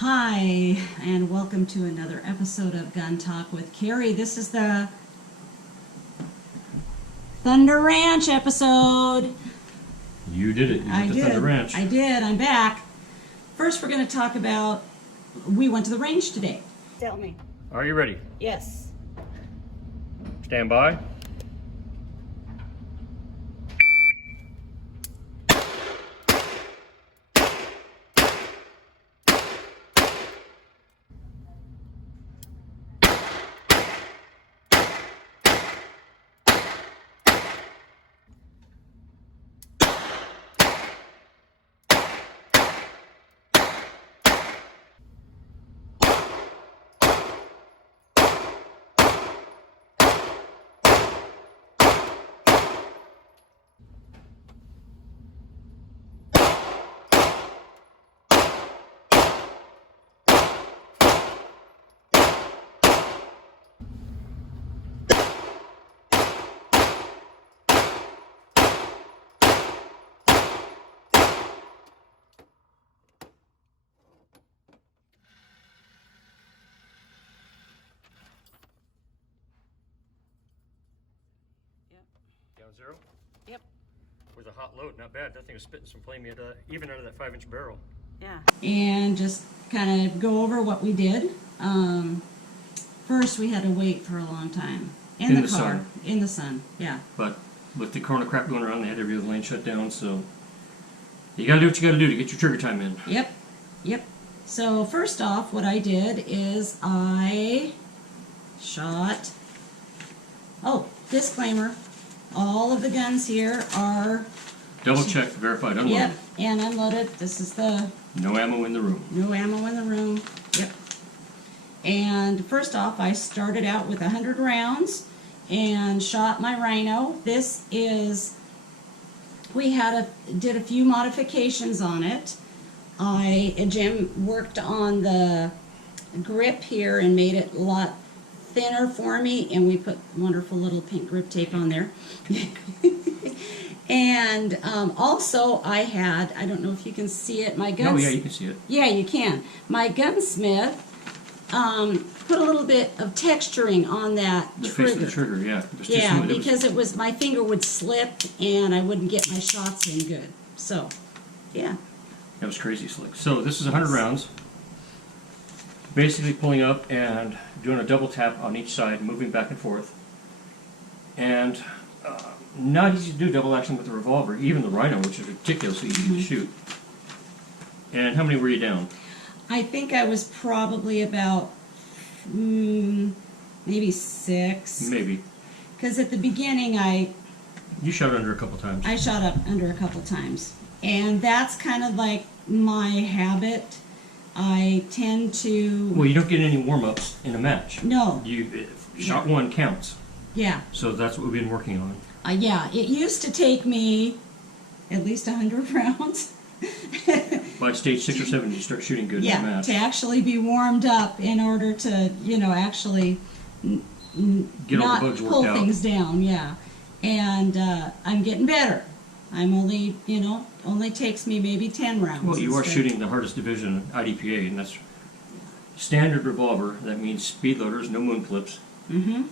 Hi, and welcome to another episode of Gun Talk with Carrie. This is the Thunder Ranch episode. You did it. You went to Thunder Ranch. I did. I'm back. First, we're going to talk about, we went to the range today. Tell me. Are you ready? Yes. Stand by. Down zero? Yep. With a hot load, not bad. That thing was spitting some flame even out of that 5-inch barrel. Yeah. And just kind of go over what we did. First, we had to wait for a long time. In the car. Sun. In the sun, yeah. But with the corona crap going around, they had every other lane shut down, so you gotta do what you gotta do to get your trigger time in. Yep. So first off, what I did is I shot, disclaimer, all of the guns here are Double checked, verified, unloaded. Yep, and unloaded. This is the No ammo in the room. no ammo in the room. Yep. And first off, I started out with 100 rounds and shot my Rhino. This is, did a few modifications on it. Jim worked on the grip here and made it a lot thinner for me, and we put wonderful little pink grip tape on there. And also I don't know if you can see it, my guns. Oh yeah, you can see it. Yeah, you can. My gunsmith put a little bit of texturing on that The trigger. face of the trigger, yeah. It was too Yeah, smooth. because my finger would slip and I wouldn't get my shots in good. So, yeah. That was crazy slick. So this is 100 rounds. Basically pulling up and doing a double tap on each side, moving back and forth. And not easy to do double action with the revolver, even the Rhino, which is ridiculously easy to shoot. And how many were you down? I think I was probably about maybe 6. Maybe. Because at the beginning You shot under a couple times. I shot up under a couple times. And that's kind of like my habit. I tend to... Well, you don't get any warm-ups in a match. No. Shot one counts. Yeah. So that's what we've been working on. Yeah, it used to take me at least 100 rounds. By stage 6 or 7, you start shooting good in a Yeah, match. to actually be warmed up in order to, actually Get all not the bugs pull worked out. things down, yeah. And I'm getting better. I'm only, only takes me maybe 10 rounds. Well, you are instead. shooting the hardest division, IDPA, and that's standard revolver. That means speed loaders, no moon clips. Mm-hmm.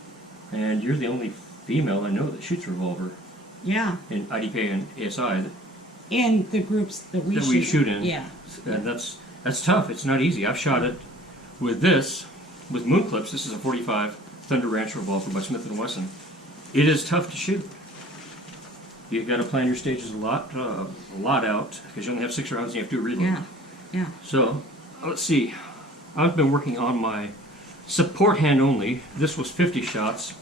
And you're the only female I know that shoots revolver Yeah. in IDPA and ASI In the groups that we shoot in. Yeah. And that's tough. It's not easy. I've shot it with moon clips. This is a 45 Thunder Ranch revolver by Smith & Wesson. It is tough to shoot. You got to plan your stages a lot out, because you only have 6 rounds and you have to reload. Yeah. So, let's see. I've been working on my support hand only. This was 50 shots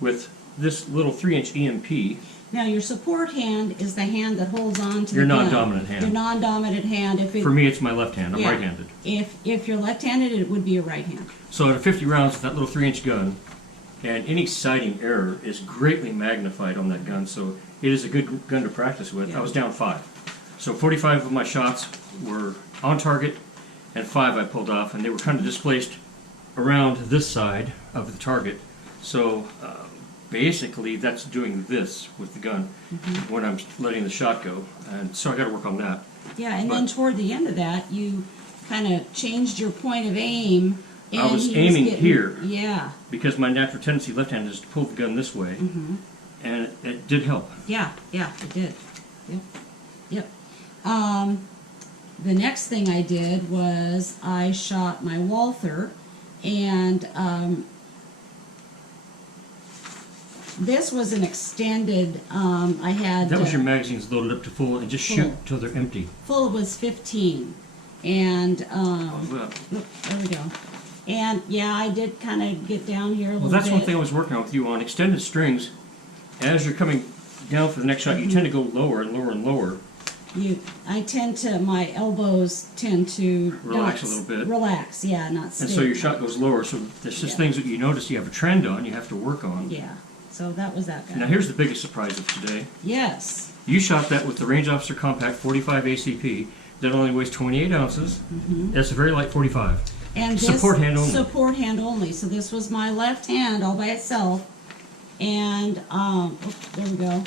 with this little 3-inch EMP. Now, your support hand is the hand that holds on to Your the gun. non-dominant hand. Your non-dominant hand. For me, it's my left hand. I'm yeah. right-handed. If you're left-handed, it would be a right hand. So at 50 rounds with that little 3-inch gun, and any sighting error is greatly magnified on that gun, so it is a good gun to practice with. Yeah. I was down 5. So 45 of my shots were on target, and 5 I pulled off, and they were kind of displaced around this side of the target. So basically that's doing this with the gun when I'm letting the shot go, and so I got to work on that. Yeah, and then toward the end of that, you kind of changed your point of aim. And I was he aiming getting, here. Yeah. Because my natural tendency left-handed is to pull the gun this way. Mm-hmm. And it did help. Yeah, it did. Yep. The next thing I did was I shot my Walther, and this was an extended, I had... That was your magazines loaded up to full and just shoot Full. till they're empty. Full was 15. And, Well, there we go. And, yeah, I did kind of get down here a little bit. that's one thing I was working on with you on extended strings. As you're coming down for the next shot, you tend to go lower and lower and lower. I tend to, my elbows tend to... Relax a little bit. Relax, yeah, not stay. And so your shot goes lower. So there's just things that you notice you have a trend on, you have to work on. Yeah, so that was that guy. Now here's the biggest surprise of today. Yes. You shot that with the Range Officer Compact 45 ACP that only weighs 28 ounces. That's a very light 45. And this, support hand only. Support hand only. So this was my left hand all by itself. And, there we go.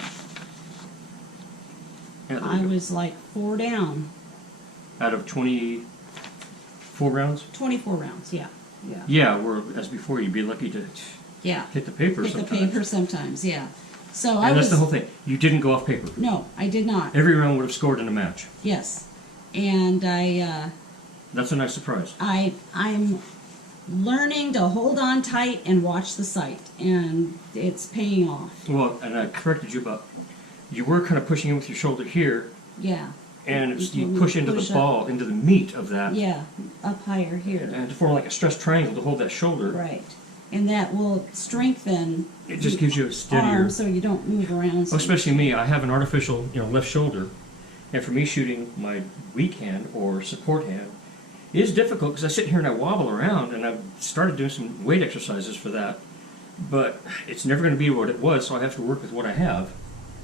Yeah, there I you go. was like 4 down. Out of 24 rounds? 24 rounds, yeah. Yeah, whereas before you'd be lucky to Yeah. hit the paper Hit sometimes. the paper sometimes, yeah. So I And was... that's the whole thing. You didn't go off paper. No, I did not. Every round would have scored in a match. Yes. And That's a nice surprise. I'm learning to hold on tight and watch the sight, and it's paying off. Well, and I corrected you about, you were kind of pushing in with your shoulder here, Yeah. and it's, You you can push into push the up. ball, into the meat of that, Yeah, up higher here. and to form like a stressed triangle to hold that shoulder. Right. And that will strengthen It just the gives you a steadier... arm so you don't move around. Oh, especially me, I have an artificial, left shoulder, and for me shooting my weak hand or support hand, it is difficult because I sit here and I wobble around, and I've started doing some weight exercises for that, but it's never going to be what it was, so I have to work with what I have,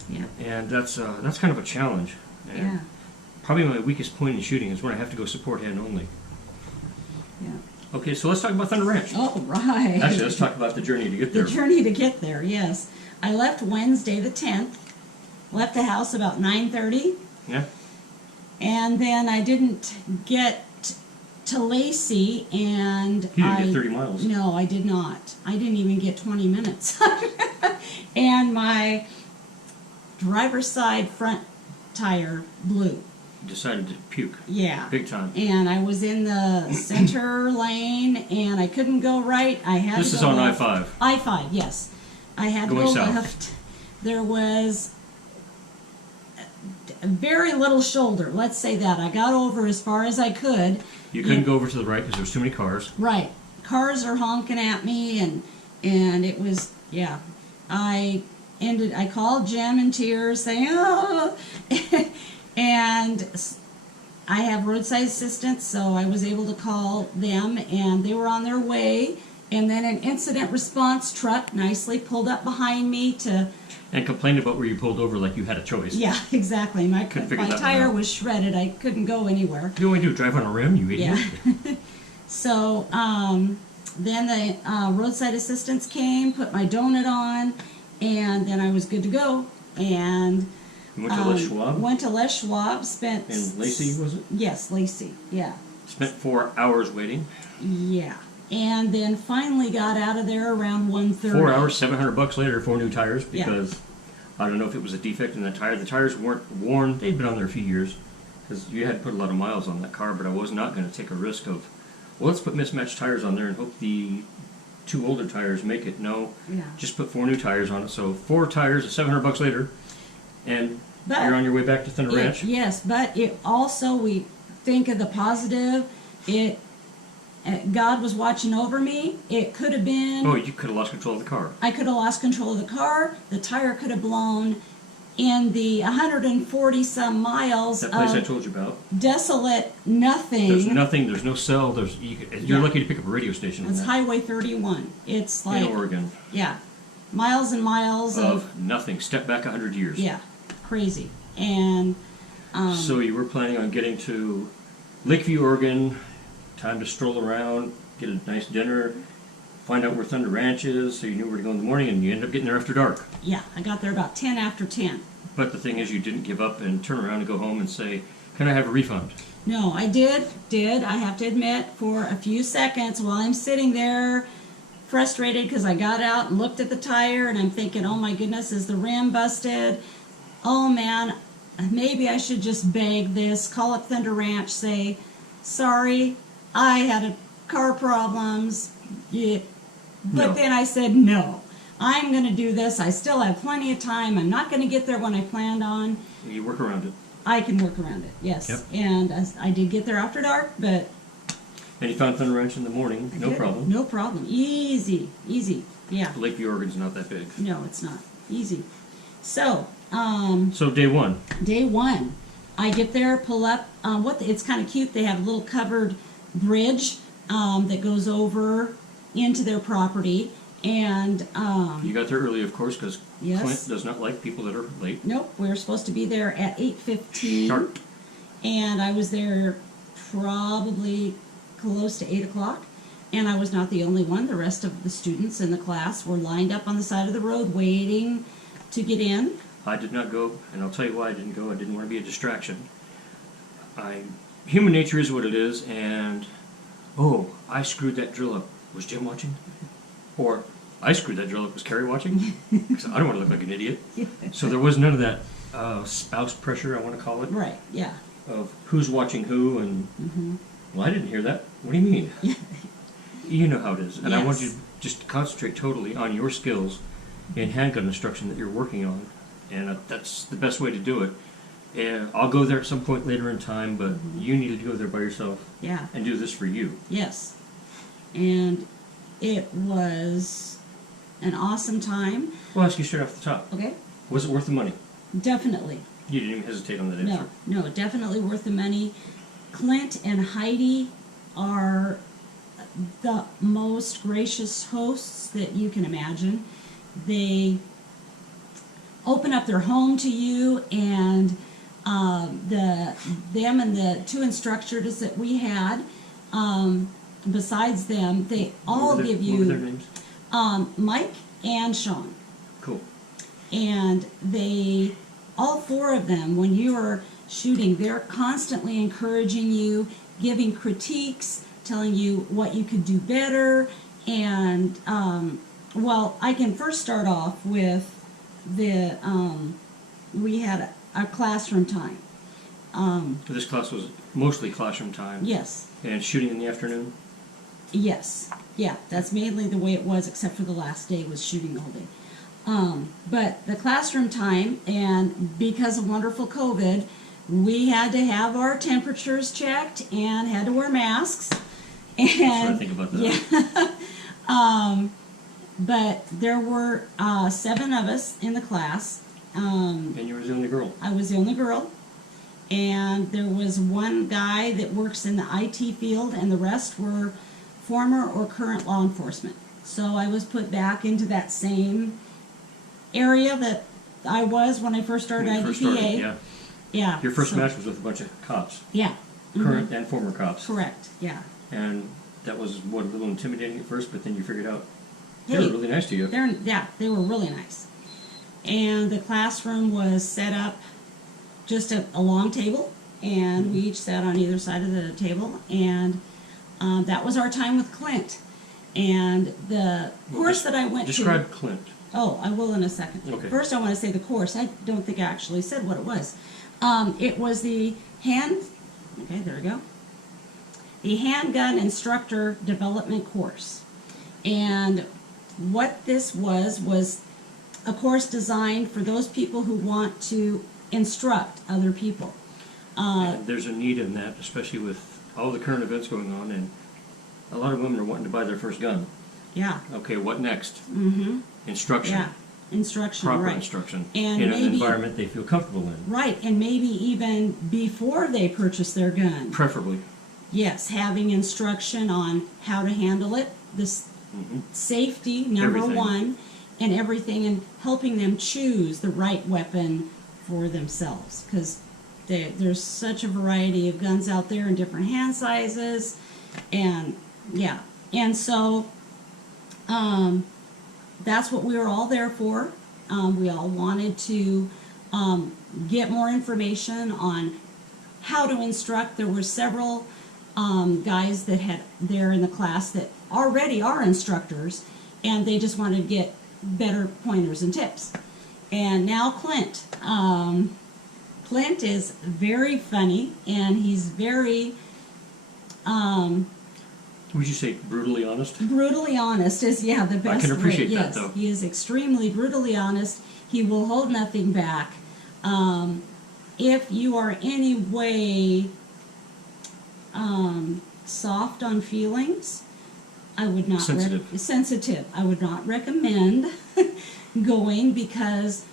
Yeah. and that's kind of a challenge. And Yeah. probably my weakest point in shooting is when I have to go support hand only. Yeah. Okay, so let's talk about Thunder Ranch. Oh, right. Actually, let's talk about the journey to get The there. journey to get there, yes. I left Wednesday the 10th, left the house about 9:30, Yeah? and then I didn't get to Lacey, and You didn't get 30 miles. No, I did not. I didn't even get 20 minutes. And my driver's side front tire blew. Decided to puke. Yeah. Big time. And I was in the center lane, and I couldn't go right. I had This to is go on left. I-5. I-5, yes. I had to Going go south. left. There was very little shoulder. Let's say that. I got over as far as I could. You couldn't go over to the right because there was too many cars. Right. Cars are honking at me, and it was, yeah. I called Jim in tears saying, oh, and I have roadside assistance, so I was able to call them, and they were on their way. And then an incident response truck nicely pulled up behind me to... And complained about where you pulled over like you had a choice. Yeah, exactly. My Couldn't figure that one tire out. was shredded. I couldn't go anywhere. You only do drive on a rim, you idiot. Yeah. So then the roadside assistance came, put my donut on, and then I was good to go. And You went to Les Schwab? went to Les Schwab, spent... In Lacey, was it? Yes, Lacey, yeah. Spent 4 hours waiting. Yeah. And then finally got out of there around 1:30. 4 hours, $700 later, 4 new tires Yeah. because I don't know if it was a defect in the tire. The tires weren't worn. They'd been on there a few years because you had to put a lot of miles on that car, but I was not going to take a risk of, well, let's put mismatched tires on there and hope the 2 older tires make it. No, Yeah. just put 4 new tires on it. So 4 tires, $700 later, and But you're on your way back to Thunder Ranch. Yes, but it also, we think of the positive. God was watching over me. It could have been... Oh, you could have lost control of the car. I could have lost control of the car. The tire could have blown. In the 140-some miles That place I of told you about. desolate nothing. There's nothing. There's no cell. You're Yeah. lucky to pick up a radio station. It's in that. Highway 31. It's like... In Oregon. Yeah. Miles and miles Of nothing. Step back 100 years. Yeah. Crazy. And... So you were planning on getting to Lakeview, Oregon, time to stroll around, get a nice dinner, find out where Thunder Ranch is, so you knew where to go in the morning, and you ended up getting there after dark. Yeah, I got there about 10 after 10. But the thing is, you didn't give up and turn around and go home and say, can I have a refund? No, I did, I have to admit, for a few seconds while I'm sitting there frustrated because I got out and looked at the tire and I'm thinking, oh my goodness, is the rim busted? Oh man, maybe I should just beg this, call up Thunder Ranch, say, sorry, I had a car problems. Yeah. But No. then I said, no, I'm going to do this. I still have plenty of time. I'm not going to get there when I planned on. You work around it. I can work around it, yes. Yep. And I did get there after dark, but... And you found Thunder Ranch in the morning, no Good. problem. No problem. Easy, yeah. Lakeview, Oregon's not that big. No, it's not. Easy. So, So day one. day one, I get there, pull up. It's kind of cute. They have a little covered bridge that goes over into their property. And, You got there early, of course, because Yes. Clint does not like people that are late. nope, we were supposed to be there at 8:15. Sharp. And I was there probably close to 8 o'clock. And I was not the only one. The rest of the students in the class were lined up on the side of the road waiting to get in. I did not go, and I'll tell you why I didn't go. I didn't want to be a distraction. Human nature is what it is, and oh, I screwed that drill up. Was Jim watching? Or I screwed that drill up. Was Carrie watching? 'Cause I don't want to look like an idiot. So there was none of that spouse pressure, I want to call it, Right, yeah. of who's watching who, and well, I didn't hear that. What do you mean? You know how it is, and I want you Yes. to just concentrate totally on your skills in handgun instruction that you're working on, and that's the best way to do it. And I'll go there at some point later in time, but you need to go there by yourself Yeah, and do this for you. yes. And it was an awesome time. Well, I'll ask you straight off the top. Okay? Was it worth the money? Definitely. You didn't even hesitate on that answer. No, definitely worth the money. Clint and Heidi are the most gracious hosts that you can imagine. They open up their home to you, and them and the two instructors that we had, besides them, they all give What were their you names? Mike and Sean. Cool. And they, all four of them, when you are shooting, they're constantly encouraging you, giving critiques, telling you what you could do better. And, well, I can first start off with we had a classroom time. This class was mostly classroom time. Yes, And shooting in the afternoon. yes, yeah, that's mainly the way it was, except for the last day was shooting all day. But the classroom time, and because of wonderful COVID, we had to have our temperatures checked and had to wear masks. And That's what I think about that. yeah, but there were 7 of us in the class. And you were the only girl. I was the only girl, and there was one guy that works in the IT field, and the rest were former or current law enforcement. So I was put back into that same area that I was when I first started When you IDPA. first started, yeah. Yeah. Your first so- match was with a bunch of cops, Yeah. current and former cops. Correct. Yeah. And that was, what, a little intimidating at first, but then you figured out they Hey, were really nice to you. they were really nice. And the classroom was set up just a long table, and we each sat on either side of the table, and that was our time with Clint. And the course that I went Describe to... Clint. Oh, I will in a second. Okay. First, I want to say the course. I don't think I actually said what it was. It was the okay, there we go. The Handgun Instructor Development Course. And what this was a course designed for those people who want to instruct other people. And there's a need in that, especially with all the current events going on, and a lot of women are wanting to buy their first gun. Yeah. Okay, what next? Mm-hmm. Instruction. Yeah. Instruction, Proper right. instruction. And in an maybe- environment they feel comfortable in. Right, and maybe even before they purchase their gun. Preferably. Yes, having instruction on how to handle it, this safety, number Everything. one, and everything, and helping them choose the right weapon for themselves. Because there's such a variety of guns out there in different hand sizes, and yeah. And so that's what we were all there for. We all wanted to get more information on how to instruct. There were several guys that had there in the class that already are instructors, and they just wanted to get better pointers and tips. And now Clint. Clint is very funny, and he's very Would you say brutally honest? brutally honest is, yeah, the best I can appreciate way. that, Yes, though. he is extremely brutally honest. He will hold nothing back. If you are any way soft on feelings, I would not sensitive. I would not recommend going, because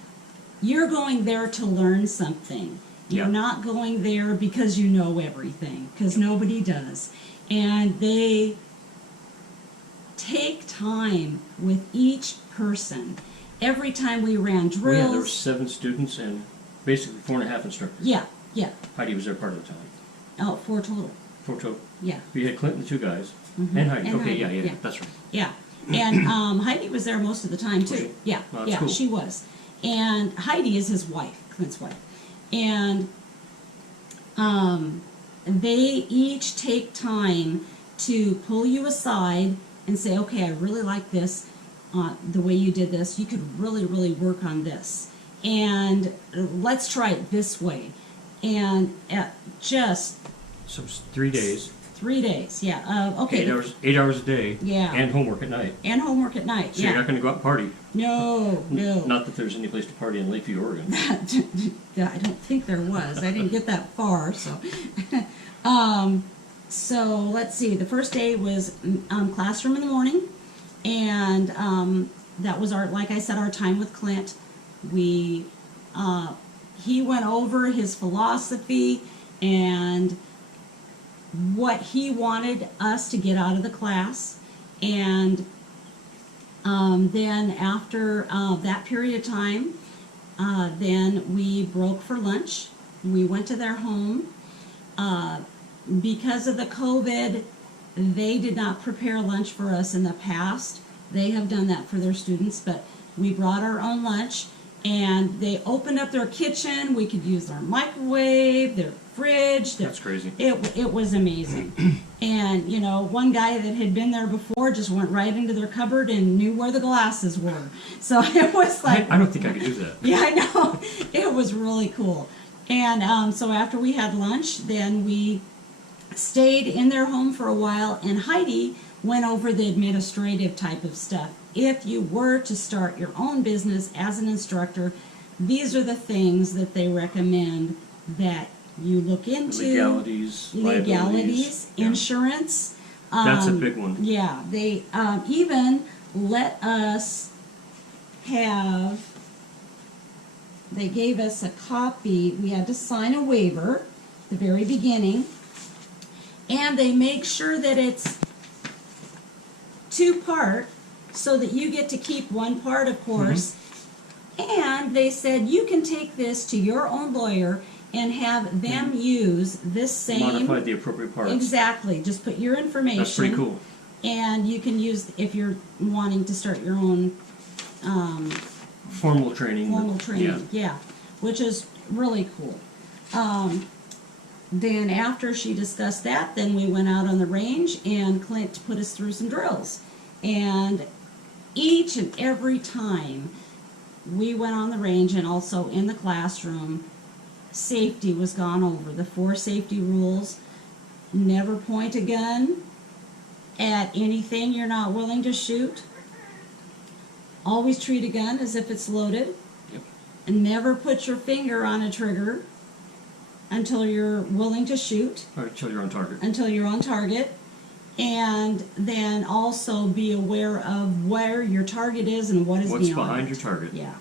you're going there to learn something. You're not going there because you know everything, because nobody does. And they take time with each person. Every time we ran drills. Well, yeah, there were 7 students and basically 4.5 instructors. Yeah. Heidi was there part of the time. Oh, 4 total. 4 total. Yeah. We had Clint and the 2 guys. And Heidi. And okay, Heidi, yeah, that's right. Yeah. And Heidi was there most of the time, too. Was she? Yeah, Oh, that's cool. she was. And Heidi is his wife, Clint's wife. And they each take time to pull you aside and say, okay, I really like this, the way you did this. You could really, really work on this. And let's try it this way. And just... So it was 3 days. 3 days, yeah. Okay. 8 hours a day. Yeah. And homework at night. And homework at night, So yeah. you're not going to go out and party. No. Not that there's any place to party in Lakeview, Oregon. I don't think there was. I didn't get that far, so. So let's see. The first day was classroom in the morning, and that was our, like I said, our time with Clint. He went over his philosophy and what he wanted us to get out of the class, and then after that period of time, then we broke for lunch. We went to their home. Because of the COVID, they did not prepare lunch for us in the past. They have done that for their students, but we brought our own lunch, and they opened up their kitchen. We could use their microwave, their fridge. That's crazy. It was amazing. And, you know, one guy that had been there before just went right into their cupboard and knew where the glasses were. So it was like... I don't think I could do that. Yeah, I know. It was really cool. And so after we had lunch, then we stayed in their home for a while, and Heidi went over the administrative type of stuff. If you were to start your own business as an instructor, these are the things that they recommend that you look into. Legalities, liabilities, insurance. That's a big one. Yeah, they even let us have, they gave us a copy. We had to sign a waiver at the very beginning, and they make sure that it's 2-part, so that you get to keep 1 part, of course. And they said you can take this to your own lawyer and have them use this same... Modify the appropriate parts. Exactly. Just put your information. That's pretty cool. And you can use, if you're wanting to start your own... Formal training. Formal training, yeah. Which is really cool. Then after she discussed that, then we went out on the range, and Clint put us through some drills. And each and every time we went on the range, and also in the classroom, safety was gone over. The 4 safety rules: never point a gun at anything you're not willing to shoot. Always treat a gun as if it's loaded. Yep. And never put your finger on a trigger until you're willing to shoot. Or until you're on target. Until you're on target. And then also be aware of where your target is and what is What's beyond behind it. your target. Yeah.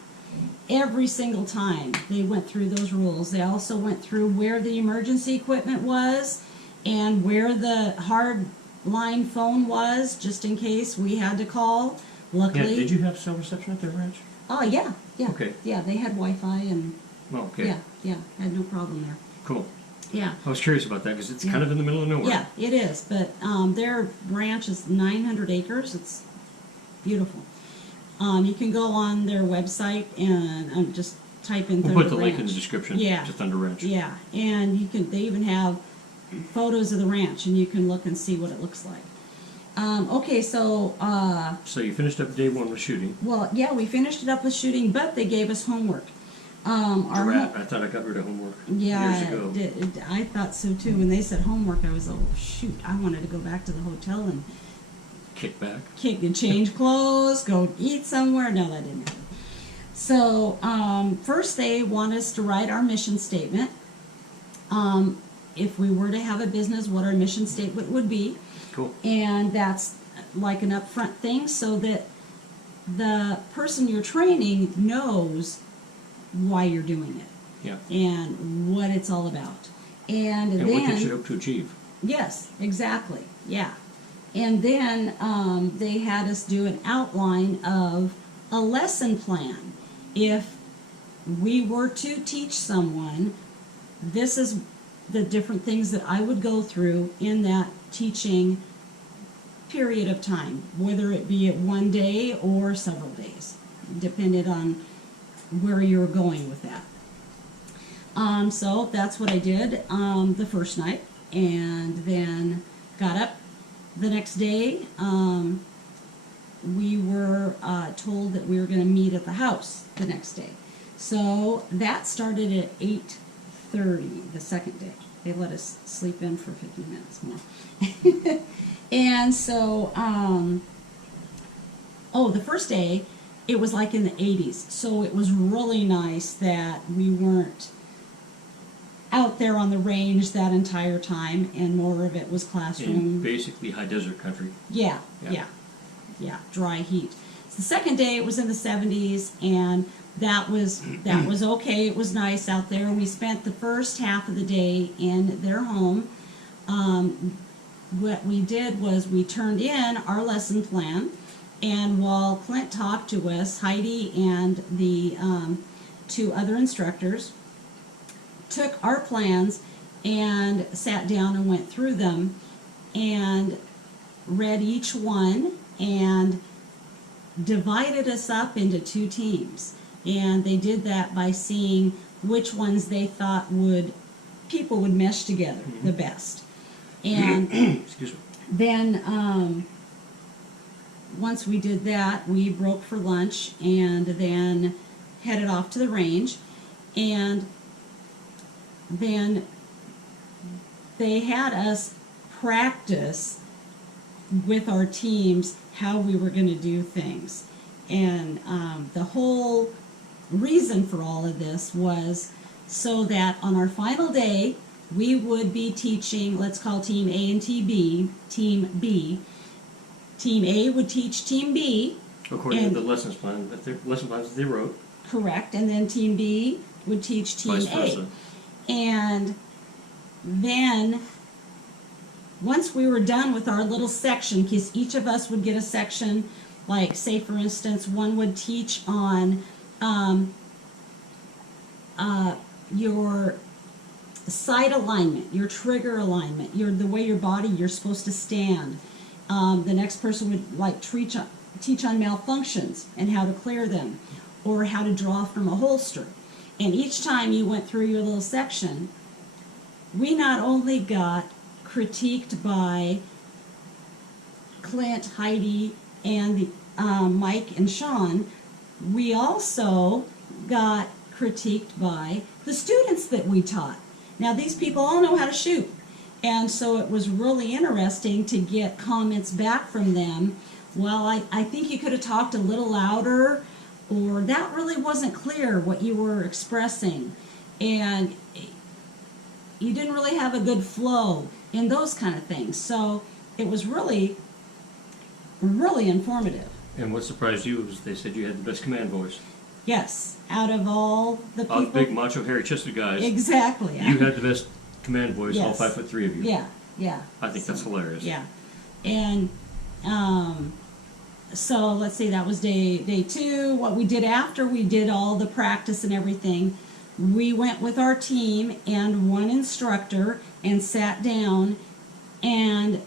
Every single time they went through those rules. They also went through where the emergency equipment was and where the hard line phone was, just in case we had to call. Luckily. Yeah, did you have cell reception at their ranch? Oh, yeah. Okay. Yeah, they had Wi-Fi, and Oh, okay. yeah, had no problem there. Cool. Yeah. I was curious about that because it's kind of in the middle of nowhere. Yeah, it is, but their ranch is 900 acres. It's beautiful. You can go on their website and just type in We'll Thunder put the link in the Ranch. description Yeah. to Thunder Ranch. Yeah, and they even have photos of the ranch, and you can look and see what it looks like. Okay, so, So you finished up day one with shooting. well, yeah, we finished it up with shooting, but they gave us homework. Our Drat, I thought I got rid of homework yeah, years ago. I thought so too. When they said homework, I was, oh shoot, I wanted to go back to the hotel and Kick back. change clothes, go eat somewhere. No, that didn't happen. So, first they want us to write our mission statement. If we were to have a business, what our mission statement would be. Cool. And that's like an upfront thing so that the person you're training knows why you're doing it Yeah. and what it's all about. And And then, what you should hope to achieve. yes, exactly, yeah. And then they had us do an outline of a lesson plan. If we were to teach someone, this is the different things that I would go through in that teaching period of time, whether it be at one day or several days, depended on where you were going with that. So that's what I did the first night, and then got up the next day. We were told that we were going to meet at the house the next day. So that started at 8:30 the second day. They let us sleep in for 50 minutes more. And so, the first day, it was like in the 80s. So it was really nice that we weren't out there on the range that entire time, and more of it was classroom. In basically high desert country. Yeah, Yeah. dry heat. So the second day it was in the 70s, and that was okay. It was nice out there. We spent the first half of the day in their home. What we did was we turned in our lesson plan, and while Clint talked to us, Heidi and the two other instructors took our plans and sat down and went through them and read each one and divided us up into two teams. And they did that by seeing which ones they thought people would mesh together the best. And Excuse me. then once we did that, we broke for lunch and then headed off to the range. And then they had us practice with our teams how we were going to do things. And the whole reason for all of this was so that on our final day, we would be teaching, let's call Team A and Team B. Team A would teach Team B. According to the lesson plans that they wrote. Correct. And then Team B would teach Team Vice A. versa. And then once we were done with our little section, because each of us would get a section, like say for instance, one would teach on your sight alignment, your trigger alignment, the way your body, you're supposed to stand. The next person would like teach on malfunctions and how to clear them, or how to draw from a holster. And each time you went through your little section, we not only got critiqued by Clint, Heidi, and Mike and Sean, we also got critiqued by the students that we taught. Now these people all know how to shoot, and so it was really interesting to get comments back from them. Well, I think you could have talked a little louder, or that really wasn't clear what you were expressing, and you didn't really have a good flow, and those kind of things. So it was really, really informative. And what surprised you was they said you had the best command voice. Yes, out of all the people. All the big macho hairy chested guys. Exactly. You had the best command voice, all Yes. 5'3" of you. Yeah. I think that's hilarious. Yeah. And so let's see, that was day 2. What we did after we did all the practice and everything, we went with our team and one instructor and sat down and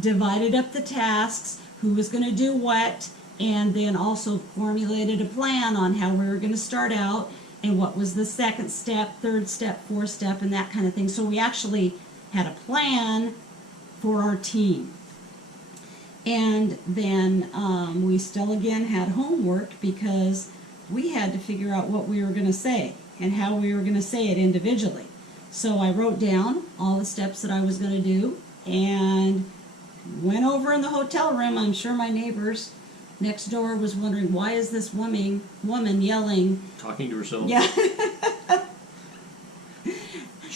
divided up the tasks, who was going to do what, and then also formulated a plan on how we were going to start out and what was the second step, third step, fourth step, and that kind of thing. So we actually had a plan for our team. And then we still again had homework because we had to figure out what we were going to say and how we were going to say it individually. So I wrote down all the steps that I was going to do and went over in the hotel room. I'm sure my neighbors next door was wondering, why is this woman yelling? Talking to herself. Yeah.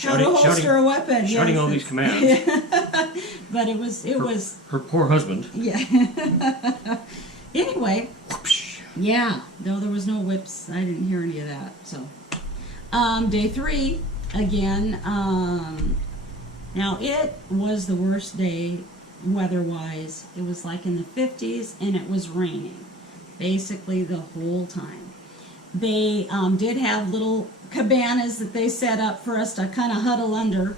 How to holster a weapon. Shouting yes. all these commands. But it was her poor husband. Yeah. Anyway. Whoopsh. Yeah. No, there was no whips. I didn't hear any of that. So, day 3 again. Now it was the worst day weather-wise. It was like in the 50s, and it was raining basically the whole time. They did have little cabanas that they set up for us to kind of huddle under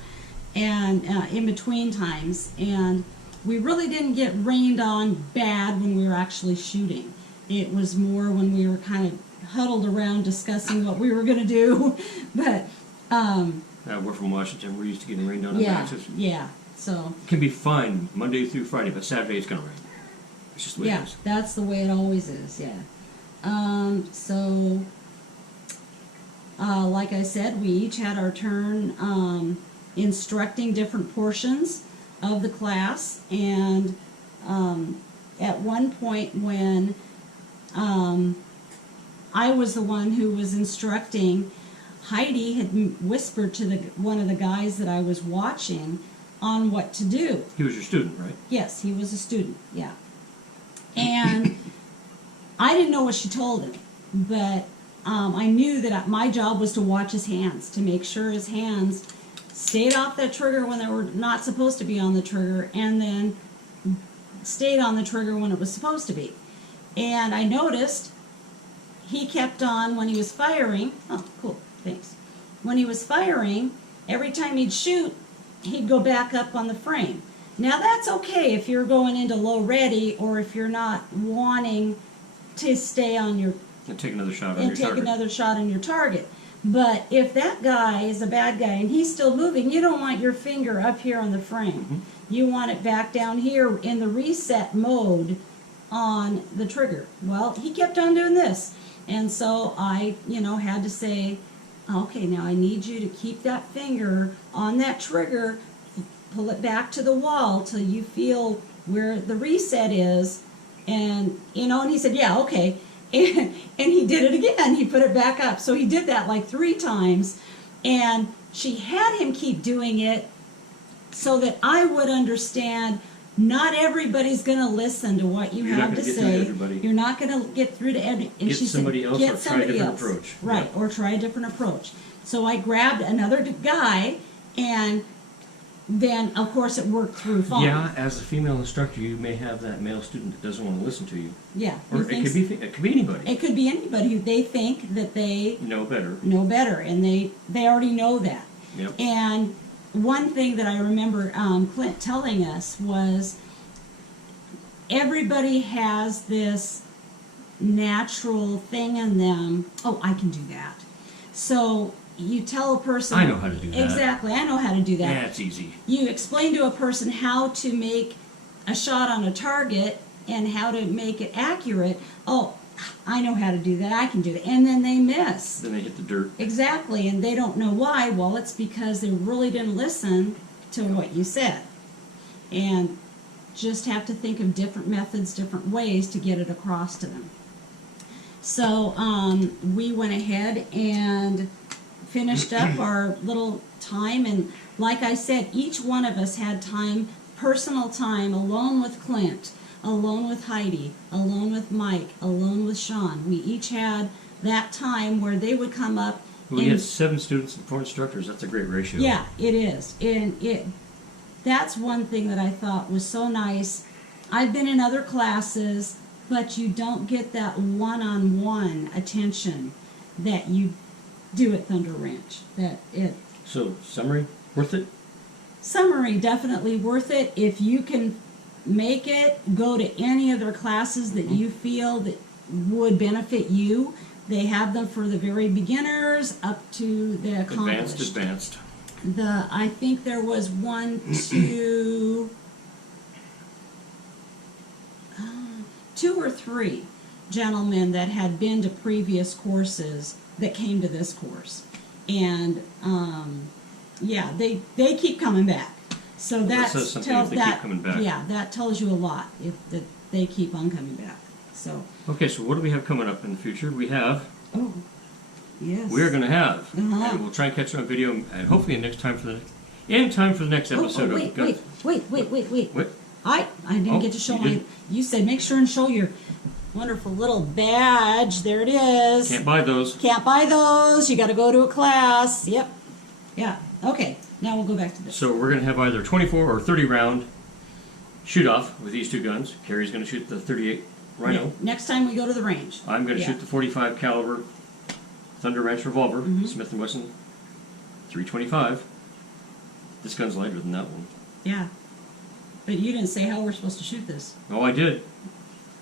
and in between times, and we really didn't get rained on bad when we were actually shooting. It was more when we were kind of huddled around discussing what we were going to do. But we're from Washington. We're used to getting rained on in yeah, Texas. yeah. So It can be fine Monday through Friday, but Saturday it's going to rain. It's just the way yeah, it is. that's the way it always is. Yeah. Like I said, we each had our turn instructing different portions of the class, and at one point when I was the one who was instructing, Heidi had whispered to one of the guys that I was watching on what to do. He was your student, right? Yes, he was a student, yeah. And I didn't know what she told him, but I knew that my job was to watch his hands, to make sure his hands stayed off that trigger when they were not supposed to be on the trigger, and then stayed on the trigger when it was supposed to be. And I noticed he kept on when he was firing. Oh, cool, thanks. When he was firing, every time he'd shoot, he'd go back up on the frame. Now that's okay if you're going into low ready, or if you're not wanting to stay on your And take another shot on and your take target. another shot on your target. But if that guy is a bad guy and he's still moving, you don't want your finger up here on the frame. Mm-hmm. You want it back down here in the reset mode on the trigger. Well, he kept on doing this. And so I, had to say, okay, now I need you to keep that finger on that trigger, pull it back to the wall till you feel where the reset is. And, and he said, yeah, okay. And he did it again. He put it back up. So he did that like 3 times. And she had him keep doing it so that I would understand not everybody's going to listen to what you have to say. You're not going to get through to everybody. And Get she somebody said, else get or try a somebody different else. approach. Right, Yep. or try a different approach. So I grabbed another guy, and then, of course, it worked through fine. Yeah, as a female instructor, you may have that male student that doesn't want to listen to you. Yeah. Or it could be anybody. It could be anybody who they think that they Know better. know better, and they already know that. Yep. And one thing that I remember Clint telling us was everybody has this natural thing in them. Oh, I can do that. So you tell a person, I know how to do that. Exactly, I know how to do that. Yeah, it's easy. You explain to a person how to make a shot on a target and how to make it accurate. Oh, I know how to do that. I can do that. And then they miss. Then they hit the dirt. Exactly, and they don't know why. Well, it's because they really didn't listen to what you said. And just have to think of different methods, different ways to get it across to them. So we went ahead and finished up our little time, and like I said, each one of us had time, personal time, alone with Clint, alone with Heidi, alone with Mike, alone with Sean. We each had that time where they would come up. We had 7 students and 4 instructors. That's a great ratio. Yeah, it is. And that's one thing that I thought was so nice. I've been in other classes, but you don't get that one-on-one attention that you do at Thunder Ranch. So, summary, worth it? Summary, definitely worth it. If you can make it, go to any other classes that you feel that would benefit you. They have them for the very beginners up to the accomplished. Advanced. I think there was one, two or three gentlemen that had been to previous courses that came to this course. And yeah, they keep coming back. So That says something if they keep coming back. Yeah, that tells you a lot if that they keep on coming back. So Okay, so what do we have coming up in the future? We have, yes, we're going to have, Uh-huh. and we'll try and catch it on video, and hopefully in time for the next episode wait, of Guns. wait. What? I didn't Oh, get to show you my. didn't? You said make sure and show your wonderful little badge. There it is. Can't buy those. Can't buy those. You got to go to a class. Yep. Yeah. Okay. Now we'll go back to this. So we're going to have either 24 or 30 round shoot off with these two guns. Carrie's going to shoot the 38 Rhino. Next time we go to the range. I'm going to Yeah. shoot the 45 caliber Thunder Ranch revolver, Mhm. Smith & Wesson 325. This gun's lighter than that one. Yeah. But you didn't say how we're supposed to shoot this. Oh, I did.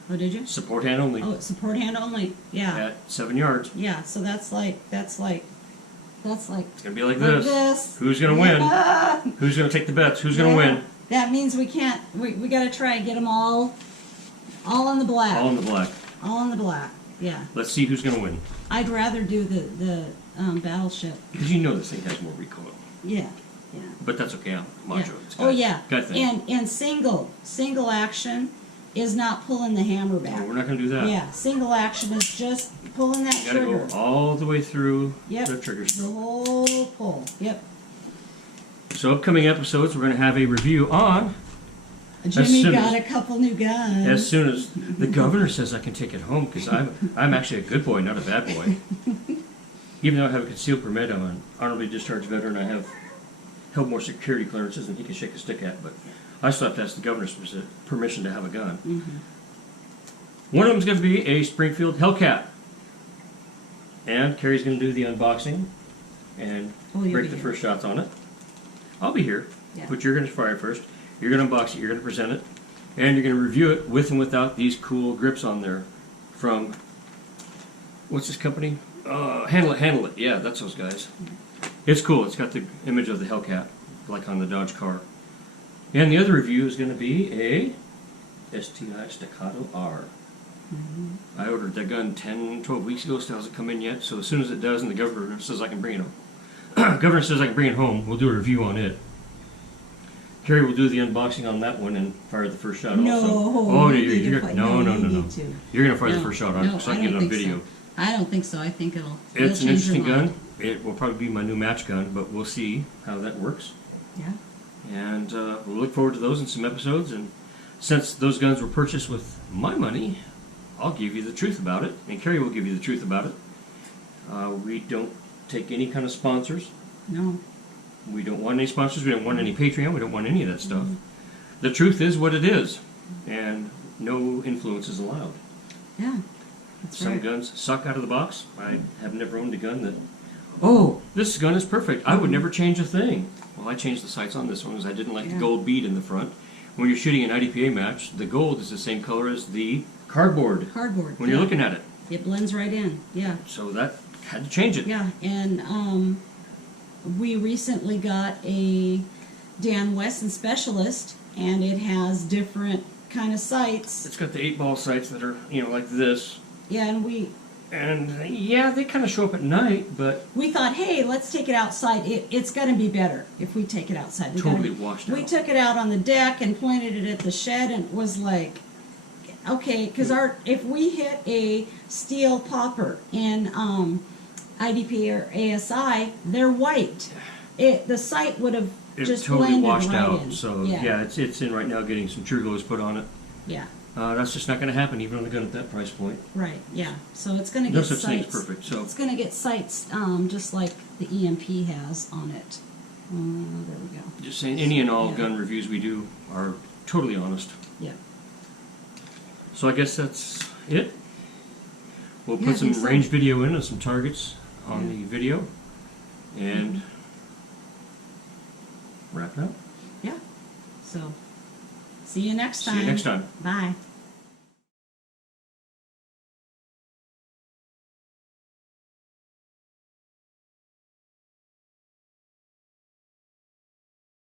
Oh, did you? Support hand only Oh, it's support hand only. Yeah. at 7 yards. Yeah. So that's like. It's going to be like Like this. this. Who's going to win? Ah! Who's going to take the bets? Who's going to Yeah. win? That means we can't. We got to try and get them all in the black. All in the black. All in the black. Yeah. Let's see who's going to win. I'd rather do the battleship. Because you know this thing has more recoil. Yeah. Yeah. But that's okay. I'm macho. Yeah. It's Oh yeah. Got thing. And single action is not pulling the hammer back. No, we're not going to do that. Yeah. Single action is just pulling that You got to trigger. go all the way through Yep. the triggers. The whole pull. Yep. So upcoming episodes, we're going to have a review on Jimmy soon got as- a couple new guns. as soon as the governor says I can take it home, because I'm actually a good boy, not a bad boy. Even though I have a concealed permit, I'm an honorably discharged veteran. I have held more security clearances than he can shake a stick at, but I still have to ask the governor's permission to have a gun. Mm-hmm. One of them's going to be a Springfield Hellcat, and Carrie's going to do the unboxing and Oh, you'll break be the here. first shots on it. I'll be here, Yeah. but you're going to fire first. You're going to unbox it, you're going to present it, and you're going to review it with and without these cool grips on there from, what's this company? Handle It. Yeah, that's those guys. It's cool. It's got the image of the Hellcat, like on the Dodge car. And the other review is going to be a STI Staccato R. Mm-hmm. I ordered that gun 10, 12 weeks ago. Still hasn't come in yet. So as soon as it does, and the governor says I can bring it home, governor says I can bring it home, we'll do a review on it. Carrie will do the unboxing on that one and fire the first shot. No, also. Oh, you you're need to gonna, fi- no, no, no, you no, no. need to. You're gonna fire the No, first shot on no, it, so I I can get it don't on think video. so. I don't think so. I think it'll. It's an you'll change your interesting gun. mind. It will probably be my new match gun, but we'll see how that works. Yeah. And we'll look forward to those in some episodes. And since those guns were purchased with my money, I'll give you the truth about it, and Carrie will give you the truth about it. We don't take any kind of sponsors. No. We don't want any sponsors. We don't want any Patreon. We don't want any of that stuff. The truth is what it is, and no influence is allowed. Yeah. That's Some right. guns suck out of the box. I have never owned a gun that, oh, this gun is perfect. I would never change a thing. Well, I changed the sights on this one because I didn't like the Yeah. gold bead in the front. When you're shooting an IDPA match, the gold is the same color as the cardboard Cardboard. when you're looking at it. It blends right in. Yeah. So that had to change it. Yeah. And we recently got a Dan Wesson specialist, and it has different kind of sights. It's got the 8-ball sights that are, like this. Yeah, And yeah, they kind of show up at night, but we thought, hey, let's take it outside. It's going to be better if we take it outside. totally washed We out. took it out on the deck and pointed it at the shed, and it was like, okay, because if we hit a steel popper in IDP or ASI, they're white. The sight would have It just totally blended washed right out. in. So yeah, it's in right now getting some true glows put on it. yeah, That's just not going to happen even on a gun at that price point. right, yeah. So it's going to No get such thing as sights. perfect. So It's going to get sights just like the EMP has on it. There we go. just saying, any and all Yeah. gun reviews we do are totally honest. Yeah. So I guess that's it. We'll Yeah, I put some think so. range video in and some targets on Yeah. the video, and wrap it up. Yeah. So see you next time. See you next time. Bye.